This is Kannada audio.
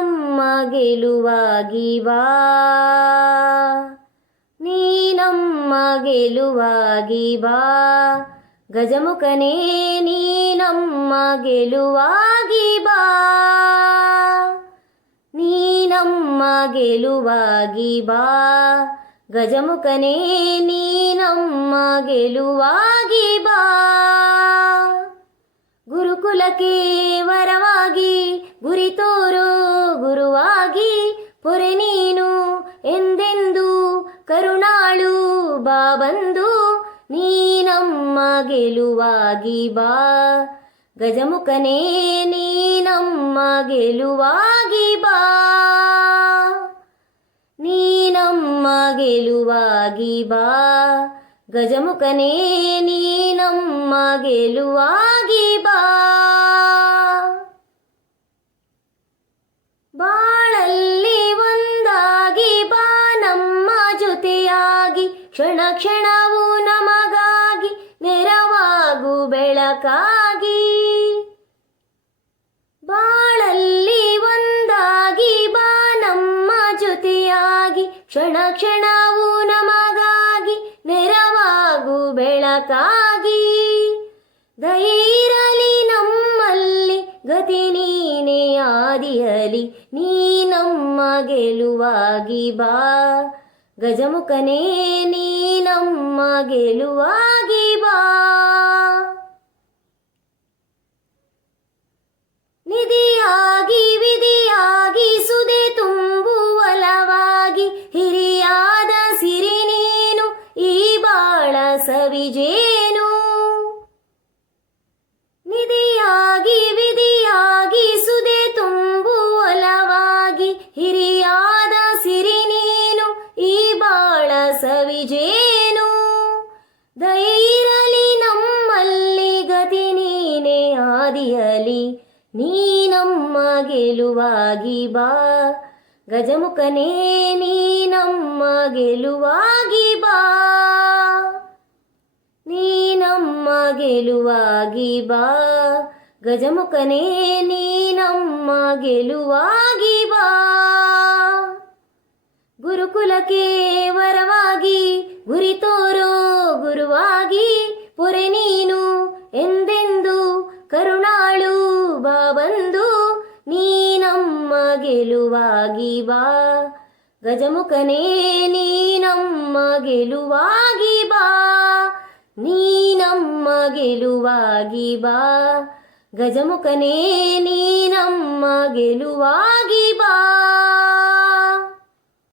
ನಮ್ಮ ಗೆಲುವಾಗಿ ಬಾ ನೀ ನಮ್ಮ ಗೆಲುವಾಗಿ ಬಾ ಗಜಮುಖನೇ ನೀ ನಮ್ಮ ಗೆಲುವಾಗಿ ಬಾ ನೀ ನಮ್ಮ ಗೆಲುವಾಗಿ ಬಾ ಗಜಮುಖನೇ ನೀ ನಮ್ಮ ಗೆಲುವಾಗಿ ಬಾ ಗುರುಕುಲಕ್ಕೆ ವರವಾಗಿ ಬಾ ಬಂದು ನೀನಮ್ಮ ಗೆಲುವಾಗಿ ಬಾ. ಗಜಮುಖನೇ ನೀನಮ್ಮ ಗೆಲುವಾಗಿ ಬಾ. ನೀನಮ್ಮ ಗೆಲುವಾಗಿ ಬಾ. ಗಜಮುಖನೇ ನೀನಮ್ಮ ಗೆಲುವಾಗಿ ಬಾ. ಕ್ಷಣವೂ ನಮಗಾಗಿ ನೆರವಾಗು ಬೆಳಕಾಗಿ. ಬಾಳಲ್ಲಿ ಒಂದಾಗಿ ಬಾ ನಮ್ಮ ಜೊತೆಯಾಗಿ. ಕ್ಷಣ ಕ್ಷಣವು ನಮಗಾಗಿ ನೆರವಾಗು ಬೆಳಕಾಗಿ. ದೈರಲಿ ನಮ್ಮಲ್ಲಿ, ಗತಿ ನೀನೇ ಆದಿಯಲಿ. ನೀ ನಮ್ಮ ಗೆಲುವಾಗಿ ಬಾ. ಗಜಮುಖನೇ ನೀ ನಮ್ಮ ಗೆಲುವಾಗಿ ಬಾ. ನಿಧಿಯಾಗಿ ವಿಧಿಯಾಗಿ ಸುದೆ ತುಂಬುವಲವಾಗಿ ಹಿರಿಯಾದ ಸಿರಿ ನೀನು ಈ ಬಾಳ ಸವಿಜೇನು ಸವಿಜೇನು ದೈರಲಿ ನಮ್ಮಲ್ಲಿ ಗತಿ ನೀನೇ ಆದಿಯಲಿ. ನೀ ನಮ್ಮ ಗೆಲುವಾಗಿ ಬಾ. ಗಜಮುಖನೇ, ನೀ ನಮ್ಮ ಗೆಲುವಾಗಿ ಬಾ. ನೀ ನಮ್ಮ ಗೆಲುವಾಗಿ ಬಾ. ಗಜಮುಖನೇ, ನೀ ನಮ್ಮ ಗೆಲುವಾಗಿ ಗುರುಕುಲಕ್ಕೆ ವರವಾಗಿ, ಗುರಿ ತೋರೋ ಗುರುವಾಗಿ, ಪೊರೆ ನೀನು ಎಂದೆಂದು ಕರುಣಾಳು ಬಾ ಬಂದು ನೀನಮ್ಮ ಗೆಲುವಾಗಿ ಬಾ. ಗಜಮುಖನೇ ನೀನಮ್ಮ ಗೆಲುವಾಗಿ ಬಾ. ನೀನಮ್ಮ ಗೆಲುವಾಗಿ ಬಾ. ಗಜಮುಖನೇ ನೀನಮ್ಮ ಗೆಲುವಾಗಿ ಬಾ.